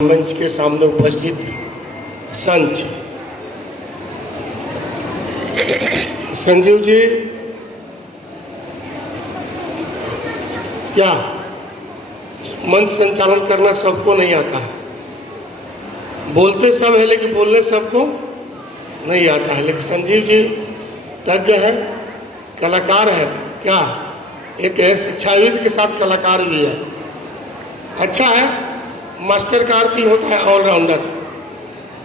मंच के सामने उपस्थित संत संजीव जी, क्या मंच संचालन करना सबको नहीं आता है। बोलते सब है लेकिन बोलने सबको नहीं आता है। लेकिन संजीव जी तज्ञ है, कलाकार है, क्या एक है शिक्षाविद के साथ कलाकार भी है। अच्छा है, मास्टर का अर्थ ही होता है ऑलराउंडर,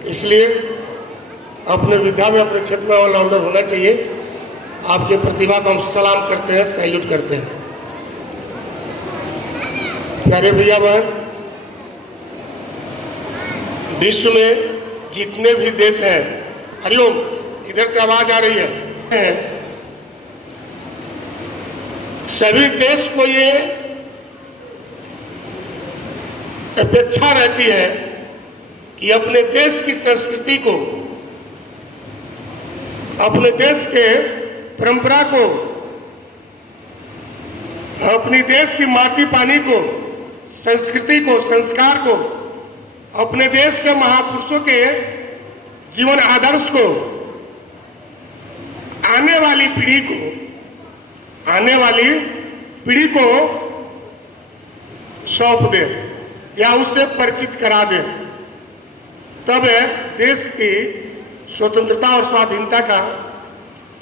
इसलिए अपने विद्या में अपने क्षेत्र में ऑलराउंडर होना चाहिए। आपके प्रतिभा को हम सलाम करते हैं, सैल्यूट करते हैं। प्यारे भैया बहन, विश्व में जितने भी देश हैं, हरिओम, इधर से आवाज आ रही है, सभी देश को ये अपेक्षा रहती है कि अपने देश की संस्कृति को, अपने देश के परंपरा को, अपनी देश की माटी पानी को, संस्कृति को, संस्कार को, अपने देश के महापुरुषों के जीवन आदर्श को आने वाली पीढ़ी को सौंप दे या उससे परिचित करा दे, तब देश की स्वतंत्रता और स्वाधीनता का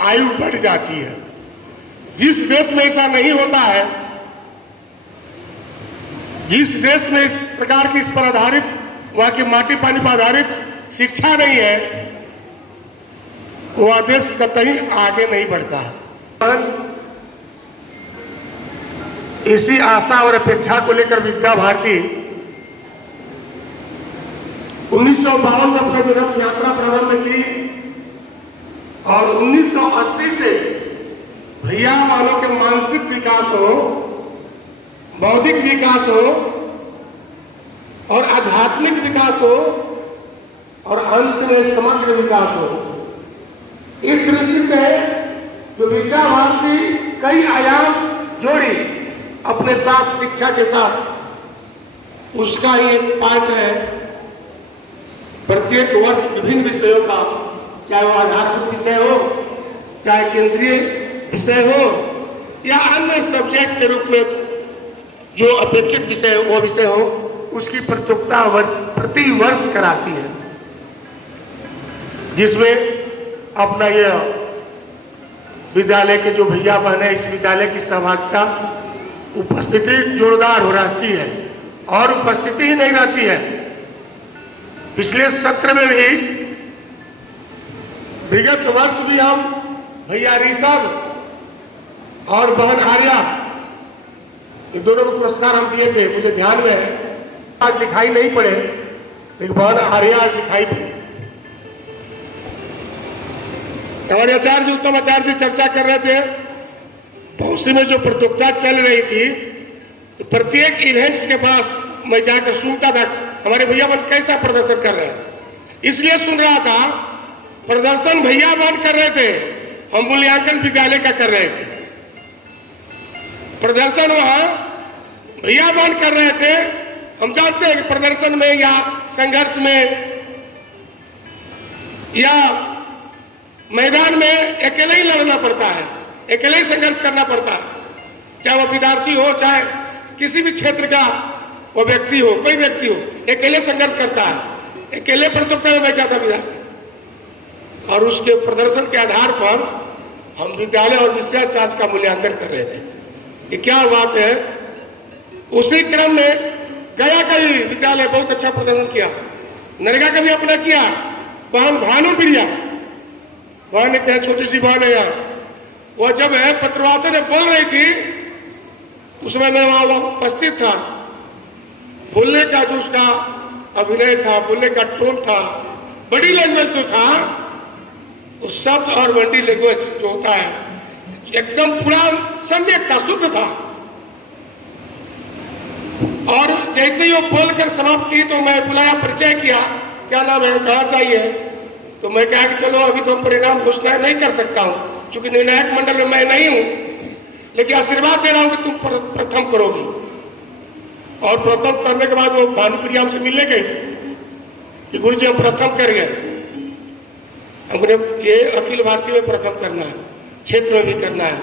आयु बढ़ जाती है। जिस देश में ऐसा नहीं होता है, जिस देश में इस प्रकार की इस पर आधारित, वहाँ की माटी पानी पर आधारित शिक्षा नहीं है, वह देश कतई आगे नहीं बढ़ता है। इसी आशा और अपेक्षा को लेकर विद्या भारती 1952 में अपने जो रथ यात्रा प्रारंभ की और 1980 से भैया वालों के मानसिक विकास हो, बौद्धिक विकास हो और आध्यात्मिक विकास हो और अंत में समग्र विकास हो। इस दृष्टि से जो विद्या भारती कई आयाम जोड़ी अपने साथ शिक्षा के साथ, उसका ही एक पार्ट है। प्रत्येक वर्ष विभिन्न विषयों का, चाहे वो आधारभूत विषय हो, चाहे केंद्रीय विषय हो या अन्य सब्जेक्ट के रूप में जो अपेक्षित विषय वो विषय हो, उसकी प्रतियोगिता प्रति वर्ष कराती है, जिसमें अपना यह विद्यालय के जो भैया बहन है, इस विद्यालय की सहभागिता उपस्थिति जोरदार हो रहती है और उपस्थिति ही नहीं रहती है। पिछले सत्र में भी, विगत वर्ष भी हम भैया ऋषभ और बहन आर्या, ये दोनों को पुरस्कार हम दिए थे। मुझे ध्यान में है, आज दिखाई नहीं पड़े, लेकिन बहन आर्या आज दिखाई पड़ी। हमारे आचार्य जी, उत्तम आचार्य जी चर्चा कर रहे थे, भौसी में जो प्रतियोगिता चल रही थी, तो प्रत्येक इवेंट्स के पास मैं जाकर सुनता था हमारे भैया बहन कैसा प्रदर्शन कर रहे हैं। इसलिए सुन रहा था, प्रदर्शन भैया बहन कर रहे थे, हम मूल्यांकन विद्यालय का कर रहे थे। प्रदर्शन वहां भैया बहन कर रहे थे। हम जानते हैं कि प्रदर्शन में या संघर्ष में या मैदान में अकेले ही लड़ना पड़ता है, अकेले ही संघर्ष करना पड़ता है। चाहे वो विद्यार्थी हो, चाहे किसी भी क्षेत्र का वो व्यक्ति हो, कोई व्यक्ति हो, अकेले संघर्ष करता है। अकेले प्रतियोगिता में बैठा था विद्यार्थी और उसके प्रदर्शन के आधार पर हम विद्यालय और विषयाचार्य का मूल्यांकन कर रहे थे। ये क्या बात है। उसी क्रम में गया का ही विद्यालय बहुत अच्छा प्रदर्शन किया, नरेगा का भी अपना किया। बहन भानु प्रिया, बहन क्या छोटी सी बहन है यहाँ, वह जब है पत्रवाचन में बोल रही थी, उसमें मैं वहां उपस्थित था। बोलने का जो उसका अभिनय था, बोलने का टोन था, बॉडी लैंग्वेज जो था, उस शब्द और बॉडी लैंग्वेज जो होता है एकदम पूरा सम्यक था, शुद्ध था। और जैसे ही वो बोलकर समाप्त की तो मैं बुलाया, परिचय किया, क्या नाम है, कहाँ से आई है। तो मैं कहा कि चलो अभी तो परिणाम घोषणा नहीं कर सकता हूँ, क्योंकि निर्णायक मंडल में मैं नहीं हूँ, लेकिन आशीर्वाद दे रहा हूँ कि तुम प्रथम करोगी। और प्रथम करने के बाद वो भानुप्रिया हमसे मिलने गई थी कि गुरुजी हम प्रथम कर गए। हमने ये अखिल भारतीय में प्रथम करना है, क्षेत्र में भी करना है।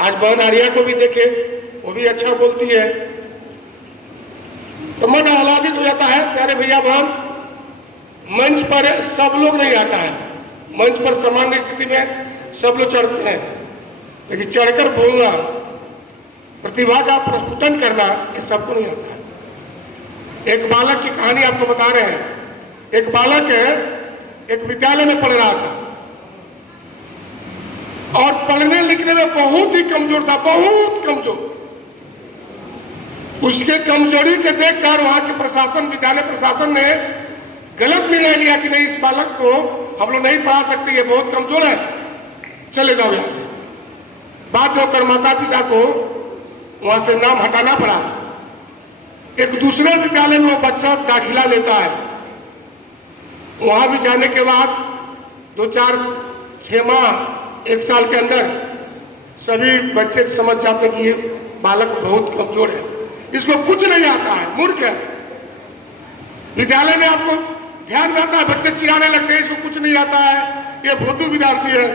आज बहन आर्या को भी देखे, वो भी अच्छा बोलती है, तो मन आह्लादित हो जाता है। प्यारे भैया बहन, मंच पर सब लोग नहीं आता है, मंच पर सामान्य स्थिति में सब लोग चढ़ते हैं, लेकिन चढ़कर बोलना, प्रतिभा का प्रस्फुटन करना, ये सबको नहीं आता है। एक बालक की कहानी आपको बता रहे हैं। एक बालक एक विद्यालय में पढ़ रहा था और पढ़ने लिखने में बहुत ही कमजोर था, बहुत कमजोर। उसके कमजोरी के देखकर वहां के प्रशासन, विद्यालय प्रशासन ने गलत निर्णय लिया कि नहीं, इस बालक को हम लोग नहीं पढ़ा सकते, ये बहुत कमजोर है, चले जाओ यहां से। बाध्य होकर माता पिता को वहां से नाम हटाना पड़ा। एक दूसरे विद्यालय में वो बच्चा दाखिला लेता है। वहां भी जाने के बाद 2-4-6 माह 1 साल के अंदर सभी बच्चे समझ जाते कि ये बालक बहुत कमजोर है, इसको कुछ नहीं आता है, मूर्ख है। विद्यालय में आपको ध्यान में आता है, बच्चे चिढ़ाने लगते हैं, इसको कुछ नहीं आता है, ये बुद्धू विद्यार्थी है,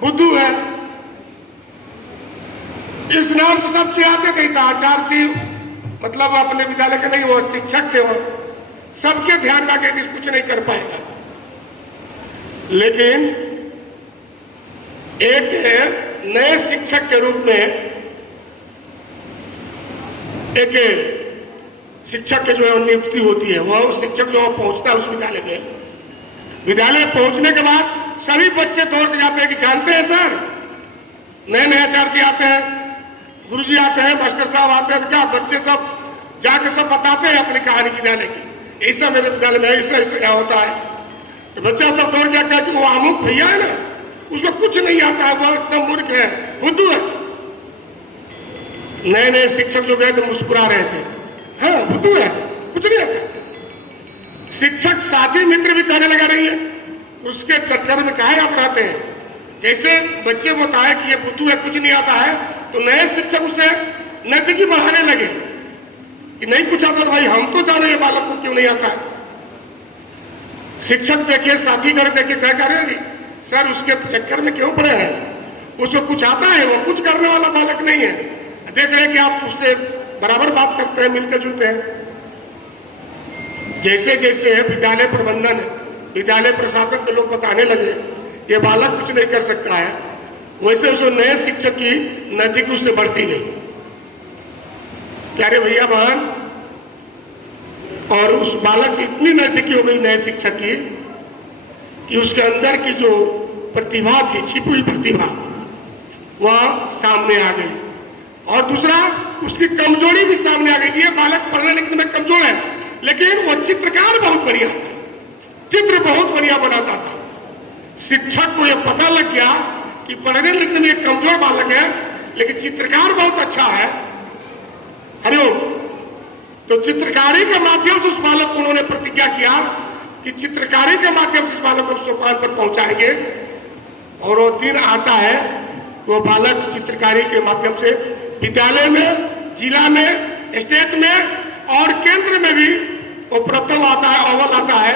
बुद्धू है। इस नाम से सब चिढ़ाते थे। इस आचार्य जी मतलब अपने विद्यालय के नहीं, वो शिक्षक थे, वो सबके ध्यान में आके कुछ नहीं कर पाएगा। लेकिन एक नए शिक्षक के रूप में एक शिक्षक के जो है नियुक्ति होती है, वह शिक्षक जो पहुंचता है उस विद्यालय में। विद्यालय पहुंचने के बाद सभी बच्चे दौड़ के जाते हैं कि जानते हैं सर, नए नए आचार्य जी आते हैं, गुरुजी आते हैं, मास्टर साहब आते हैं, तो क्या बच्चे सब जाके सब बताते हैं अपनी कहानी विद्यालय की, ऐसा मेरे विद्यालय में ऐसा ऐसा क्या होता है। तो बच्चा सब दौड़ गया, कहा कि वो अमुक भैया है ना, उसको कुछ नहीं आता है, वो एकदम मूर्ख है, बुद्धू है। नए नए शिक्षक जो गए तो मुस्कुरा रहे थे, हाँ बुद्धू है, कुछ नहीं आता। शिक्षक साथी मित्र भी कहने लगा रही है, उसके चक्कर में काहे आप रहते हैं। जैसे बच्चे बताए कि ये बुद्धू है, कुछ नहीं आता है, तो नए शिक्षक उसे नैतिकी बढ़ाने लगे कि नहीं कुछ आता तो भाई हम तो जाने ये बालक को क्यों नहीं आता है। शिक्षक देखे, साथीगण देखे, क्या रहे सर उसके चक्कर में क्यों पड़े हैं, उसको कुछ आता है, वो कुछ करने वाला बालक नहीं है। देख रहे हैं कि आप उससे बराबर बात करते हैं, मिलते जुलते हैं। जैसे जैसे विद्यालय प्रबंधन, विद्यालय प्रशासन के लोग बताने लगे ये बालक कुछ नहीं कर सकता है, वैसे उस नए शिक्षक की नैतिक उससे बढ़ती गई। प्यारे भैया बहन, और उस बालक से इतनी नैतिकी हो गई नए शिक्षक की कि उसके अंदर की जो प्रतिभा थी, छिपी हुई प्रतिभा, वह सामने आ गई। और दूसरा, उसकी कमजोरी भी सामने आ गई। ये बालक पढ़ने लिखने में कमजोर है, लेकिन वो चित्रकार बहुत बढ़िया था, चित्र बहुत बढ़िया बनाता था। शिक्षक को यह पता लग गया कि पढ़ने लिखने में एक कमजोर बालक है, लेकिन चित्रकार बहुत अच्छा है। हरिओम। तो चित्रकारी के माध्यम से उस बालक को उन्होंने प्रतिज्ञा किया कि चित्रकारी के माध्यम से उस बालक को सोपान पर पहुंचाएंगे। और वो दिन आता है, वो बालक चित्रकारी के माध्यम से विद्यालय में, जिला में, स्टेट में और केंद्र में भी वो प्रथम आता है, अव्वल आता है।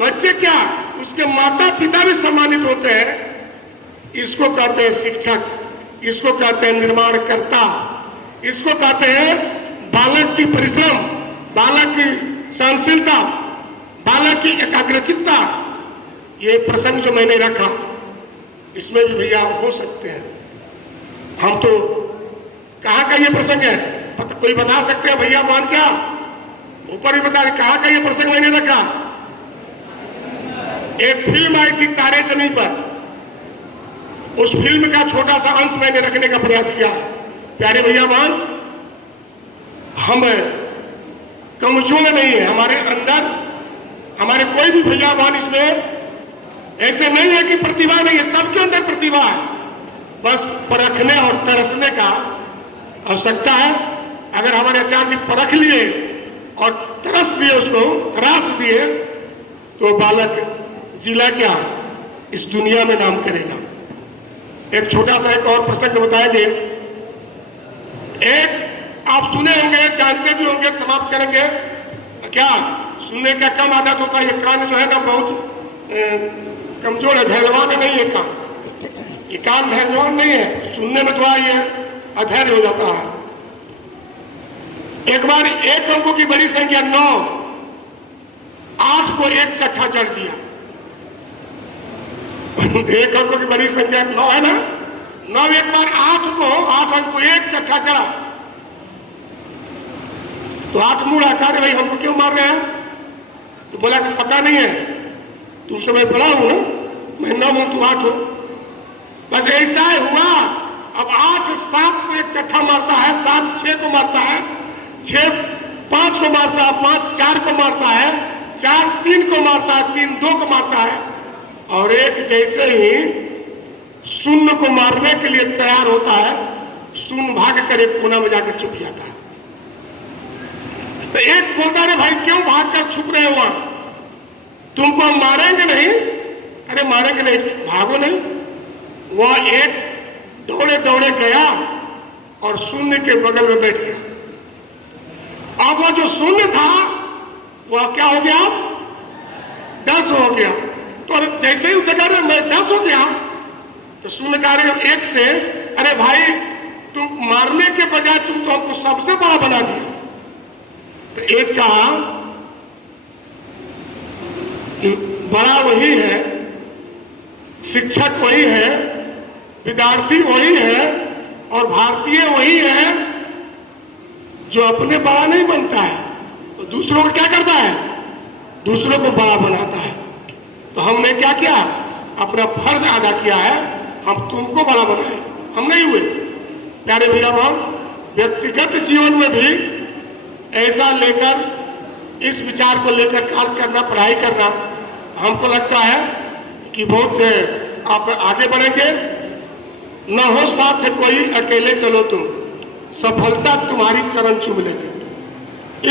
बच्चे क्या, उसके माता पिता भी सम्मानित होते हैं। इसको कहते हैं शिक्षक, इसको कहते हैं निर्माणकर्ता, इसको कहते हैं बालक की परिश्रम, बालक की सहनशीलता, बालक की एकाग्रचित्ता। ये प्रसंग जो मैंने रखा, इसमें भी भैया हो सकते हैं। हम तो कहाँ का ये प्रसंग है, कोई बता सकते हैं भैया बहन? क्या ऊपर ही बता, कहाँ का ये प्रसंग मैंने रखा? एक फिल्म आई थी तारे जमीन पर, उस फिल्म का छोटा सा अंश मैंने रखने का प्रयास किया। प्यारे भैया बहन, हम कमजोर नहीं है, हमारे अंदर, हमारे कोई भी भैया बहन इसमें ऐसे नहीं है कि प्रतिभा नहीं है, सबके अंदर प्रतिभा है। बस परखने और तरसने का आवश्यकता है। अगर हमारे आचार्य जी परख लिए और तरस दिए, उसको तराश दिए, तो बालक जिला क्या, इस दुनिया में नाम करेगा। एक छोटा सा एक और प्रसंग बताएंगे। एक आप सुने होंगे, जानते भी होंगे, समाप्त करेंगे क्या? सुनने का कम आदत होता है। ये कान जो है ना बहुत कमजोर है, धैर्यवान नहीं है कान। ये कान धैर्यवान नहीं है, सुनने में थोड़ा ये अधैर्य हो जाता है। एक बार एक अंकों की बड़ी संख्या 9, 8 को एक चट्ठा चढ़ दिया। एक अंकों की बड़ी संख्या 9 है ना, 9 एक बार 8 अंक को एक चट्ठा चढ़ा। तो 8 मुड़ा, कहा भाई हमको क्यों मार रहे हैं? तो बोला कि पता नहीं है, तुम समय बड़ा हूं ना, मैं 9 हूं, तू 8 हो। बस ऐसा हुआ। अब 8 7 को एक चट्ठा मारता है, 7 6 को मारता है, 6 5 को मारता है, 5 4 को मारता है, 4 3 को मारता है, 3 2 को मारता है, और एक जैसे ही शून्य को मारने के लिए तैयार होता है, शून्य भाग कर एक कोना में जाकर छुप जाता है। तो एक बोलता है भाई क्यों भाग कर छुप रहे हो? तुमको हम मारेंगे नहीं। अरे मारेंगे नहीं, भागो नहीं। वह एक दौड़े दौड़े गया और शून्य के बगल में बैठ गया। अब वह जो शून्य था वह क्या हो गया? 10 हो गया। तो जैसे ही देखा रे मैं 10 हो गया, तो शून्य कह रहे एक से, अरे भाई तुम मारने के बजाय तुम तो हमको सबसे बड़ा बना दिया। तो एक कहा कि बड़ा वही है, शिक्षक वही है, विद्यार्थी वही है, और भारतीय वही है जो अपने बड़ा नहीं बनता है, तो दूसरों को क्या करता है? दूसरों को बड़ा बनाता है। तो हमने क्या किया? अपना फर्ज अदा किया है, हम तुमको बड़ा बनाए, हम नहीं हुए। प्यारे भैया बहन, व्यक्तिगत जीवन में भी ऐसा लेकर, इस विचार को लेकर कार्य करना, पढ़ाई करना, हमको लगता है कि बहुत आप आगे बढ़ेंगे। न हो साथ है कोई, अकेले चलो तुम, सफलता तुम्हारी चरण चूम लेंगे।